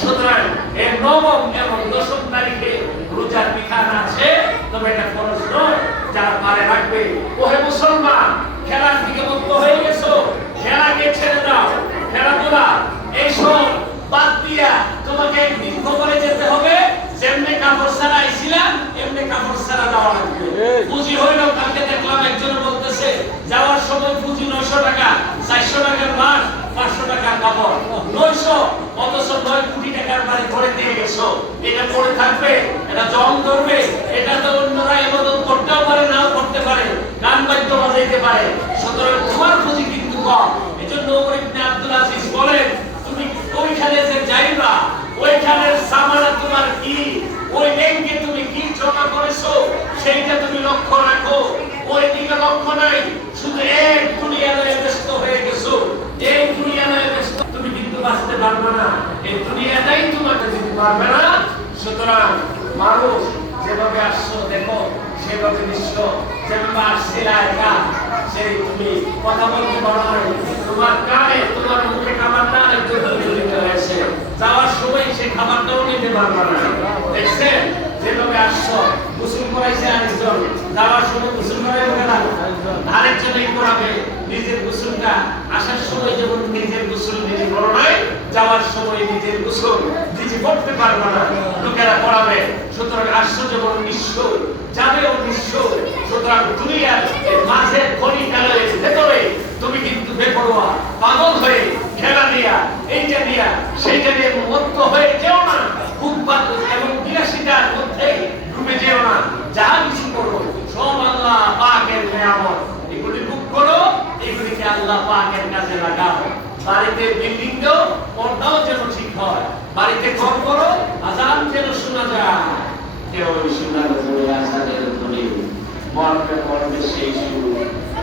সুতরাং এই নবম এবং দশম তারিখে রোজার বিধান আছে, তবে এটা ফরজ নয়, যারা পারে রাখবে। ওহে মুসলমান, খেলার দিকে মুক্ত হয়ে গেছো, খেলাকে ছেড়ে দাও। খেলাধুলা এইসব বাদ দিয়া তোমাকে একদিন খবরে যেতে হবে, যেমনি কাপড় ছাড়া আইছিলাম এমনি কাপড় ছাড়া যাওয়া লাগবে। পুঁজি হইল, কালকে দেখলাম একজন বলতেছে যাওয়ার সময় পুঁজি 900 টাকা, 400 টাকার মাছ, 500 টাকার কাপড়, 900, অথচ 9 কোটি টাকার বাড়ি ভরে দিয়ে গেছো। এটা পড়ে থাকবে, এটা জং ধরবে, এটা তো অন্যরা ইবাদত করতেও পারে, নাও করতে পারে, গান বাদ্য বাজাইতে পারে। সুতরাং তোমার পুঁজি কিন্তু কম। এজন্য ওমর ইবনে আব্দুল আজিজ বলেন, তুমি ওইখানে যে যাইবা, ওইখানের সামানা তোমার কি, ওই ব্যাংকে তুমি কি জমা করেছো সেইটা তুমি লক্ষ্য রাখো। ওই দিকে লক্ষ্য নাই, শুধু এক দুনিয়ায় ব্যস্ত হয়ে গেছো, এই দুনিয়ায় ব্যস্ত, তুমি কিন্তু বাঁচতে পারবে না, এই দুনিয়াটাই তোমাকে দিতে পারবে না। সুতরাং মানুষ যেভাবে আসছো দেখো, সেভাবে নিশ্চ, যেভাবে আসছিল একা, সেই তুমি কথা বলতে পারো না, তোমার কানে তোমার মুখে খাবারটা একজন জড়িত হয়েছে, যাওয়ার সময় সেই খাবারটাও নিতে পারবে না। দেখছেন যেভাবে আসছো, গোসল করাইছে আরেকজন, যাওয়ার সময় গোসল করাইবে না, আরেকজনই করাবে নিজের গোসলটা। আসার সময় যখন নিজের গোসল নিজে করো নাই, যাওয়ার সময় নিজের গোসল নিজে করতে পারবে না, লোকেরা করাবে। সুতরাং আসছো যখন নিঃস্ব, যাবেও নিঃস্ব। সুতরাং দুনিয়ার মাঝে খনিকালের ভেতরে তুমি কিন্তু বেপরোয়া পাগল হয়ে খেলা দিয়া, এইটা দিয়া, সেইটা দিয়ে মত্ত হয়ে যেও না। উৎপাদ এবং বিলাসিতার মধ্যে ডুবে যেও না। যা কিছু করো সব আল্লাহ পাকের নিয়ামত, এগুলি ভোগ করো, এগুলিকে আল্লাহ পাকের কাজে লাগাও। বাড়িতে বিল্ডিং দাও, পর্দাও যেন ঠিক হয়, বাড়িতে ঘর করো, আজান যেন শোনা যায়। কেউ শোনা যাবে আজানের ধ্বনি, মরবে মরবে সেই সুর,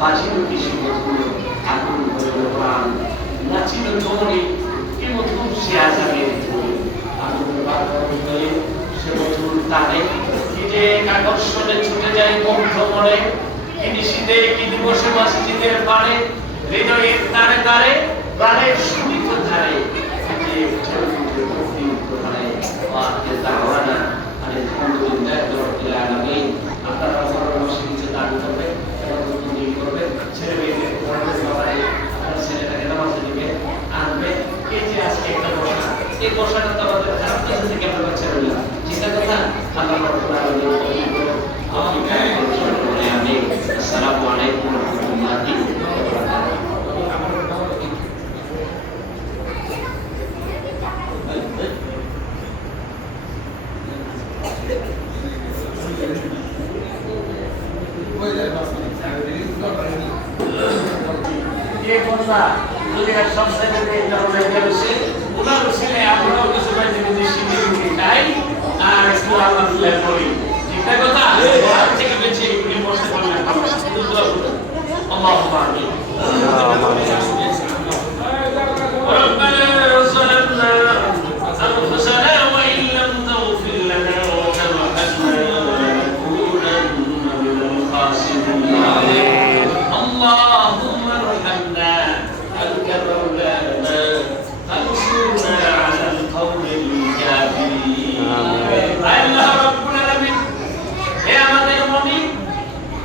বাজিল কিছু মধুর, আগুন হইল প্রাণ, নাচিল জমনি, কি মধুর সে আজানের ধ্বনি, আগুন হইলে সে মধুর তানে, কি যে আকর্ষণে ছুটে যায় বন্ধ মনে, কি নিশীথে কি দিবসে মসজিদের পারে, হৃদয়ের তারে তারে প্রাণের সুমিত ধারে, যে ভক্তি প্রধানে ওয়াকে দাওয়ানা। আলহামদুলিল্লাহ রাব্বিল আলামিন। আপনারা মসজিদে দান করবেন এবং তদবির করবেন, ছেলে মেয়েদের পড়ানোর ব্যাপারে আপনার ছেলেটাকে নামাজে দিবে, আনবে। এই যে আজকে একটা বসা, এই বসাটা তো আমাদের খারাপ কাছে থেকে আমরা ছেড়ে দিলাম, ঠিক আছে কথা। আল্লাহ রাব্বুল আলামিন কবুল করুন। আমিন। আসসালামু আলাইকুম ওয়া রাহমাতুল্লাহি ওয়া বারাকাতুহু। ये बंदा दुनिया सबसे बड़े दरवाजे से उना उसीने আমরা কিছু বাইরে দেশি নিয়ে তাই আর কোরআন আল্লাহ পড়ি, ঠিক আছে কথা। আর থেকে বেঁচে এই বসে বললেন আল্লাহুম্মা আমিন। ربنا ظلمنا أنفسنا وإن لم تغفر لنا وترحمنا لنكونن من الخاسرين. اللهم ارحمنا أنت مولانا فانصرنا على القوم الكافرين. الله رب العالمين হে আমাদের মুমিন,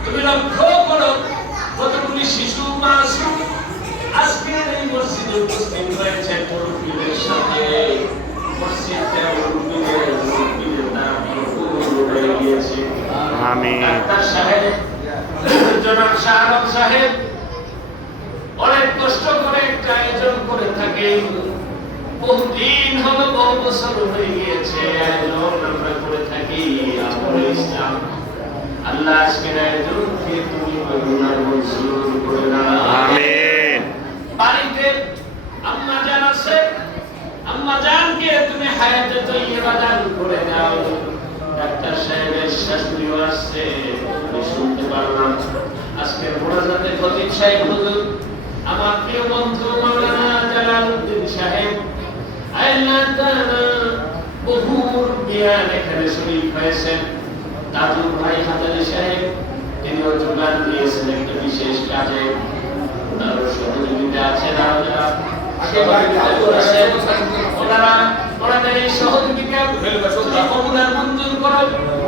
তুমি লক্ষ্য করো কতগুলি শিশু মাসুম আজকের এই মসজিদে উপস্থিত হয়েছে মুরব্বিদের সাথে। মসজিদটা মুরব্বিদের নাম ভরপুর হয়ে গিয়েছে। আমিন। ডাক্তার সাহেব, জনাব শাহরুখ সাহেব অনেক কষ্ট করে একটা আয়োজন করে থাকেন। বহুদিন হলো, বহু বছর হয়ে গিয়েছে আয়োজন আমরা করে থাকি। আমলে ইসলাম আল্লাহ আজকের আয়োজনকে তুমি করুণার মঞ্জুর করে নাও। আমিন। বাড়িতে আম্মা জান আছে, আম্মা জানকে তুমি হায়াতে তৈয়বা দান করে দাও। ডাক্তার সাহেবের শাশুড়িও আসছে, আমি শুনতে পারলাম। আজকের মোনাজাতে খতিব সাহেব হুজুর, আমার প্রিয় বন্ধু মাওলানা জালালউদ্দিন সাহেব, আল্লাহ তাআলা বহু জ্ঞান এখানে শরীক হয়েছেন। দাদু ভাই হাজারি সাহেব তিনিও যোগদান দিয়েছেন একটা বিশেষ কাজে। তারও সহযোগিতা আছে, ওনারা ওনাদের কবুলার মঞ্জুর করো।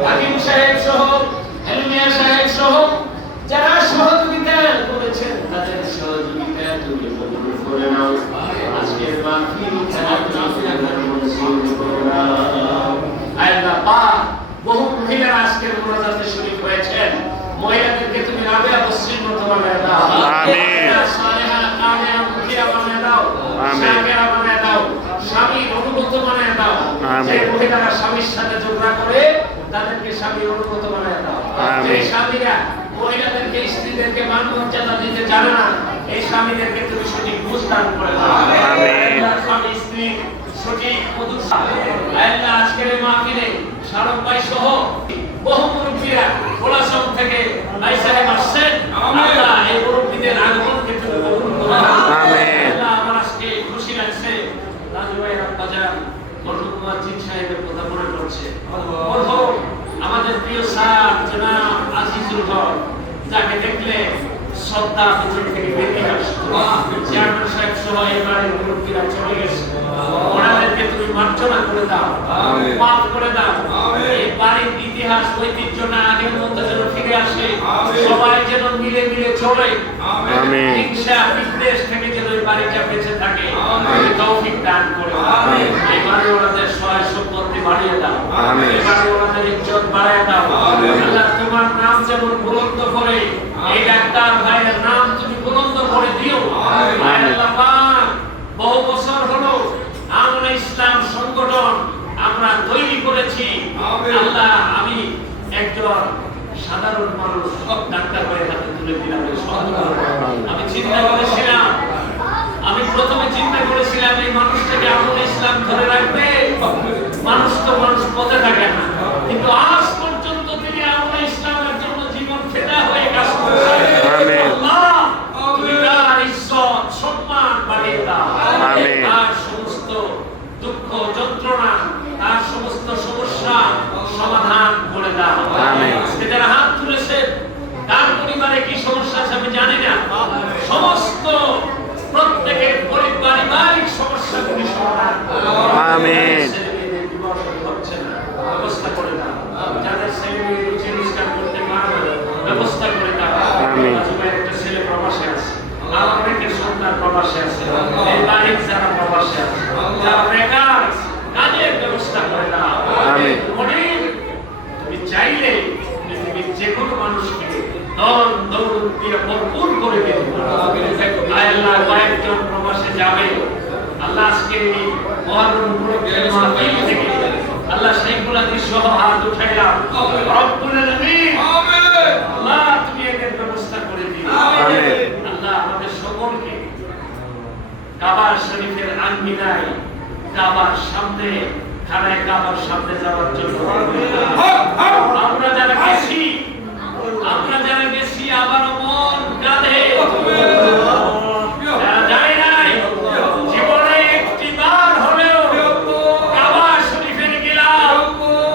হাকিম সাহেব সহ, হেলমিয়া সাহেব সহ যারা সহযোগিতা করেছেন তাদের সহযোগিতা তুমি কবুল করে নাও। আজকের মাহফিল আল্লাহ পাক বহু মহিলারা আজকের মোনাজাতে শরীক হয়েছেন। মহিলাদেরকে তুমি রাবেয়া বসরির মতো বানায় দাও। আমিন। সালেহা কামিয়া মুখিয়া বানায় দাও। আমিন। শাকিরা বানায় দাও। স্বামীর অনুগত বানায় দাও। যে মহিলারা স্বামীর সাথে ঝগড়া করে তাদেরকে স্বামীর অনুগত বানায় দাও। যে স্বামীরা মহিলাদেরকে স্ত্রীদেরকে মান মর্যাদা দিতে জানে না এই স্বামীদেরকে তুমি সঠিক বুঝ দান করে দাও। আমিন। স্বামী স্ত্রী সঠিক মধুর আল্লাহ আজকের মাহফিলে শারফ ভাই সহ বহু মুরব্বীরা কোলাসম থেকে ভাই সাহেব আসছেন। আল্লাহ এই মুরব্বীদের আগমনকে তুমি কবুল করো। আমিন। আল্লাহ আমার আজকে খুশি লাগছে রাজু ভাই বাজার মরহুম মুয়াজ্জিন সাহেবের কথা মনে পড়ছে। মরহুম আমাদের প্রিয় স্যার জনাব আজিজুল হক যাকে দেখলে শ্রদ্ধা ভিতর থেকে বেরিয়ে আসতো। চেয়ারম্যান সাহেব সহ এবারে মুরব্বীরা চলে গেছে। ওনাদেরকে তুমি মার্জনা করে দাও, মাফ করে দাও। এই বাড়ির ইতিহাস ঐতিহ্য না আগের মতো যেন ফিরে আসে। সবাই যেন মিলে মিলে চলে। হিংসা বিদ্বেষ থেকে যেন এই বাড়িটা বেঁচে থাকে তৌফিক দান করে। এবারে ওনাদের সহায় সম্পত্তি বাড়িয়ে দাও। এবারে ওনাদের ইজ্জত বাড়িয়ে দাও। আল্লাহ তোমার নাম যেমন বুলন্দ করে এই ডাক্তার ভাইয়ের নাম তুমি বুলন্দ করে দিও। আল্লাহ পাক বহু বছর হলো আমরা ইসলাম সংগঠন আমরা তৈরি করেছি। আল্লাহ আমি একজন সাধারণ মানুষ ডাক্তার ভাইয়ের হাতে তুলে দিলাম। আমি চিন্তা করেছিলাম, আমি প্রথমে চিন্তা করেছিলাম এই মানুষটাকে আমল ইসলাম ধরে রাখবে। মানুষ তো মানুষ পথে থাকে না, কিন্তু আজ পর্যন্ত তিনি আমল ইসলামের জন্য জীবন ফেদা হয়ে কাজ করছেন। আল্লাহ তুমি তার ইজ্জত সম্মান বাড়িয়ে দাও। তার সমস্ত দুঃখ যন্ত্রণা তার সমস্ত সমস্যা সমাধান করে দাও। আজকে যারা হাত তুলেছে তার পরিবারে কি সমস্যা আছে আমি জানি না। সমস্ত প্রত্যেকের পারিবারিক সমস্যাগুলি সমাধান আমিন। হচ্ছে না ব্যবস্থা করে দাও। যাদের ছেলে মেয়ে রুচি রোজগার করতে পারে ব্যবস্থা করে দাও। আমিন। একটা ছেলে প্রবাসে আছে, আমার অনেকের সন্তান প্রবাসে আছে, এই বাড়ির যারা প্রবাসে আছে, যারা বেকার কাজের ব্যবস্থা করে দাও। আমিন। তুমি চাইলে পৃথিবীর যে কোনো মানুষকে ধন দৌলত দিয়ে ভরপুর করে দিতে পারো। আল্লাহ কয়েকজন প্রবাসে যাবে। আল্লাহ আজকে এই মহরম উপলক্ষে মাহফিল থেকে আল্লাহ সেইগুলাকে সহ হাত উঠাইলাম। রব্বুল আলামিন আমিন। আল্লাহ তুমি এদের ব্যবস্থা করে দিও। আমিন। আল্লাহ আমাদের সকলকে কাবা শরীফের আঙ্গিনায় কাবার সামনে খানায় কাবার সামনে যাওয়ার জন্য আমরা যারা গেছি আবার মন কাঁদে। যারা যায় নাই জীবনে একটি বার হলেও কাবা শরীফের গেলাম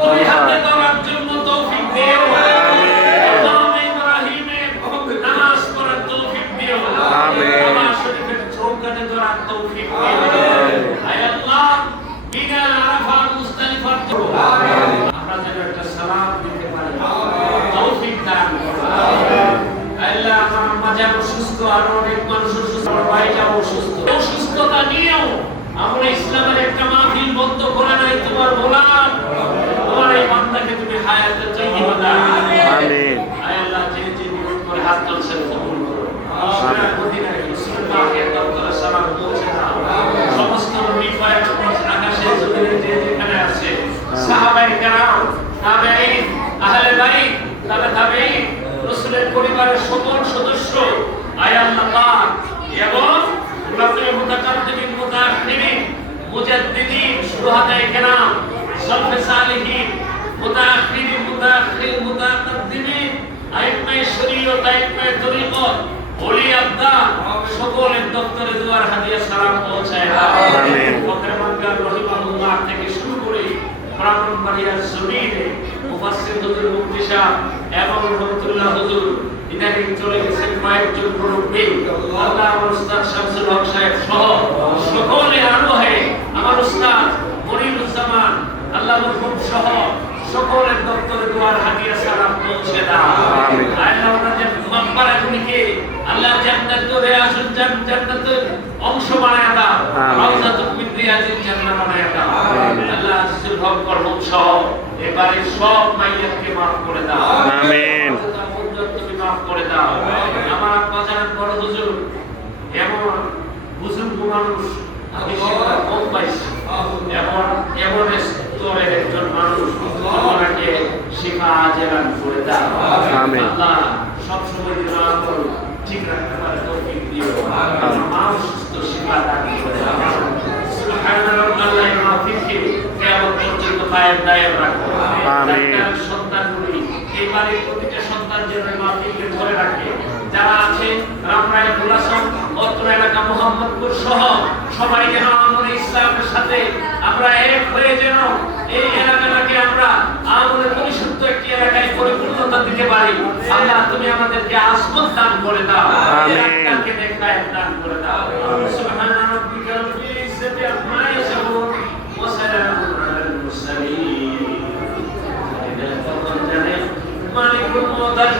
দুই হাতে ধরার জন্য তৌফিক দিও। ইব্রাহিমের নামাজ পড়ার তৌফিক দিও। কাবা শরীফের চৌকাঠে ধরার তৌফিক দিও। আয় আল্লাহ বিনা আরাফা মুজদালিফার আমরা যেন একটা সালাম দিতে পারি তৌফিক দান করো। আল্লাহ আমার মাঝে অসুস্থ আরো অনেক মানুষ অসুস্থ, আমার ভাইটাও অসুস্থ। অসুস্থতা নিয়েও আমরা ইসলামের একটা মাহফিল বন্ধ করে নাই। তোমার গোলাম তোমার এই বান্দাকে তুমি হায়াতে তাইয়্যিবা দাও। আমিন। আল্লাহ যে নিয়ত করে হাত তুলছেন কবুল করো। আমিন। মদিনায় রাসূলুল্লাহের দরবারে সালাম পৌঁছে দাও। সমস্ত নবী পয়গম্বর আকাশে জমিনে যে যেখানে আছে সাহাবায়ে কেরাম তাবেঈন আহলে বাইত তাবেঈন রাসূলের পরিবারের সকল সদস্য আয় আল্লাহ পাক এবং উলামায়ে মুতাকাদ্দিমিন মুতাআখিরিন মুজাদ্দিদিন শুহাদায়ে কেরাম সালফে সালিহিন মুতাআখিরিন মুতাকাদ্দিমিন আইম্মায়ে শরীয়ত আইম্মায়ে তরিকত ওলি আল্লাহ সকলের দপ্তরে দুয়ার হাদিয়া সালাম পৌঁছায় দাও। আমিন। ফকরে মানকার রহিমাহুল্লাহ থেকে শুরু করে ব্রাহ্মণবাড়িয়ার জমিনে মুফাসসির হুজুর মুফতি সাহেব এবং রহমাতুল্লাহ হুজুর ইদানিং চলে গেছেন কয়েকজন মুরব্বী। আল্লাহ আমার উস্তাদ শামসুল হক সাহেব সহ সকলে আরো হয় আমার উস্তাদ মনিরুজ্জামান আল্লাহ অংশ বানায় দাও, আমিন। রাউযাতুম মিন রিয়াজিল জান্নাহ বানায় দাও। আল্লাহ আজিজুল হক করুন সহ এবারে সব মাইয়াতকে maaf করে দাও। আমিন। তুমি maaf করে দাও। আমার আব্বা জানেন বড় হুজুর এমন বুজুর্গ মানুষ আমি সেটা কম পাইছি। এমন স্তরের একজন মানুষ ওনাকে শিফা আজেলান করে দাও। আমিন। আল্লাহ সবসময় যেন আমল ঠিক রাখতে পারে তৌফিক দিও। আমার সুস্থ শিফা দান করে দাও। সুবহানাল্লাহ, এই মাহফিলকে কিয়ামত পর্যন্ত কায়েম দায়েম রাখো। আমিন। ডাক্তার সন্তানগুলি এই বাড়ির প্রতিটা সন্তান যেন এই মাহফিলকে ধরে রাখে। যারা আছে রামরায় গুলাসম অত্র এলাকা মোহাম্মদপুর সহ সবাই যেন আমরা ইসলামের সাথে আমরা এক হয়ে যেন এই এলাকাটাকে আমরা আমাদের পরিশুদ্ধ একটি এলাকায় পরিপূর্ণতা দিতে পারি। আল্লাহ তুমি আমাদেরকে আসমত দান করে দাও, আমিন। ডাক্তারকে নেখায় দান করে দাও। সুবহানা রাব্বিকা রাব্বিল ইজ্জাতি আম্মা ইয়াসিফুন ওয়া সালামুন আলাল মুরসালিন। মালিকুল মুদার